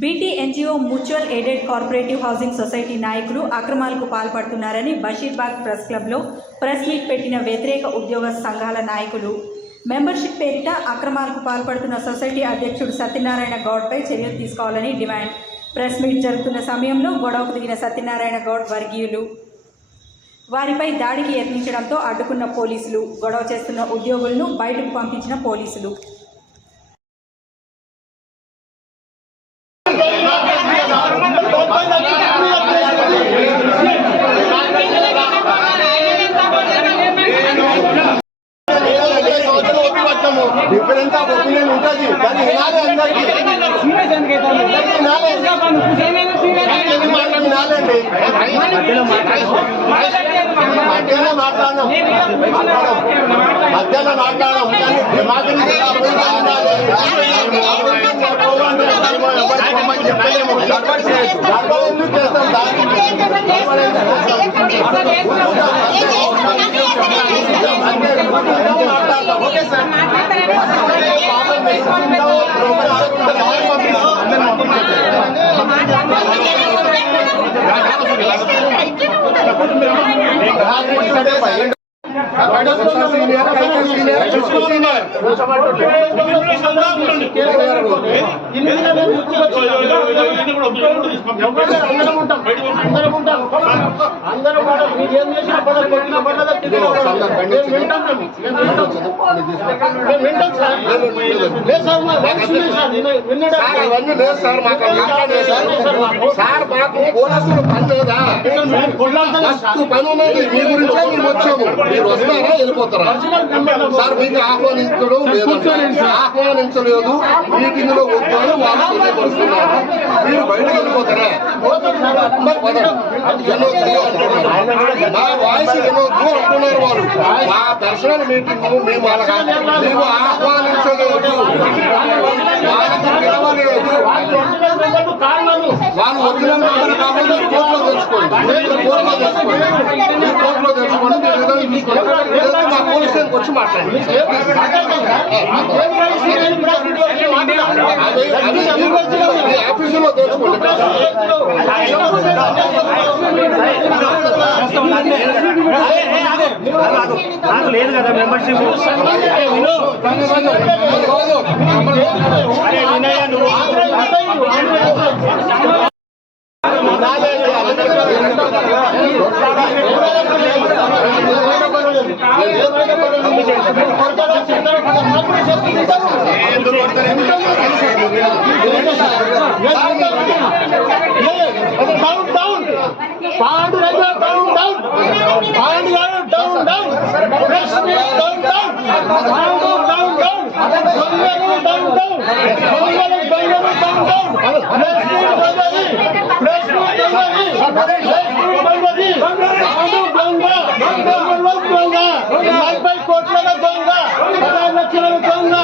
BT NGO mutual aided cooperative housing society నాయకులు అక్రమాలకు పాల్పడుతున్నారని బషీర్బాగ్ ప్రెస్ క్లబ్లో ప్రెస్ మీట్ పెట్టిన వ్యతిరేక ఉద్యోగ సంఘాల నాయకులు. మెంబర్షిప్ పేరిట అక్రమాలకు పాల్పడుతున్న సొసైటీ అధ్యక్షుడు సత్యనారాయణ గౌడ్పై చర్యలు తీసుకోవాలని డిమాండ్. ప్రెస్ మీట్ జరుగుతున్న సమయంలో గొడవకు దిగిన సత్యనారాయణ గౌడ్ వర్గీయులు. వారిపై దాడికి యత్నించడంతో అడ్డుకున్న పోలీసులు గొడవ చేస్తున్న ఉద్యోగులను బయటకు పంపించిన పోలీసులు. ఆఫ్ ఒపీనియన్ ఉంటుంది కానీ వినాలి అందరికీ. వినాలండి మధ్యాహ్నం మాట్లాడడం మధ్యాహ్నం మాట్లాడడం కానీ దిమాగ్ చెప్పలేము గర్భం ఎందుకు చేస్తాం మాట్లాడతాం সিনিয়র সিনিয়র అందరూ కూడా మీరు ఏం చేసినా పడదు కొట్టినా పడదు తిట్టినా పడదు మేము వింటాం మేము. మేము వింటాం మేము వింటాం సార్. లేదు సార్ మా వాయిస్ ఉంది సార్. నేను వినడం సార్ అవన్నీ లేదు సార్ మాకు అవి మాట్లాడలేదు సార్. సార్ మాకు పోలీసులు పని లేదా ఫస్ట్ పని ఉన్నది మీ గురించే మేము వచ్చాము. మీరు వస్తారా వెళ్ళిపోతారా? సార్ మీకు ఆహ్వానించడం ఆహ్వానించలేదు మీటింగ్లో వద్దని వాళ్ళు తెలియపరుస్తున్నారు మీరు బయటకు వెళ్ళిపోతారా. నా వాయిస్ వినొద్దు అంటున్నారు వాళ్ళు మా దర్శన మీటింగ్ మేము వాళ్ళగా మేము ఆహ్వానించలేదు వాళ్ళకి పిలవలేదు వాళ్ళు మెంబర్ కాకుండా కోర్టులో తెచ్చుకోండి కోర్టులో తెచ్చుకోండి కోర్టులో తెచ్చుకోండి మా పోలీస్ స్టేషన్కి వచ్చి మాట్లాడండి ఆఫీసులో నాకు లేదు కదా మెంబర్షిప్ అరే వినయ్య నువ్వు డౌన్ பாடுறத down down பாடுறத down down Kashmir down down Pandur down down Bangalore down down Bangalore Bangalore down down Kashmir Pallavi Kashmir Pallavi Kashmir Pallavi Pandur டவுன்டா Bangalore டவுன்டா நாற்பது கோட்ல டவுன்டா பதினாறு லட்சம் டவுன்டா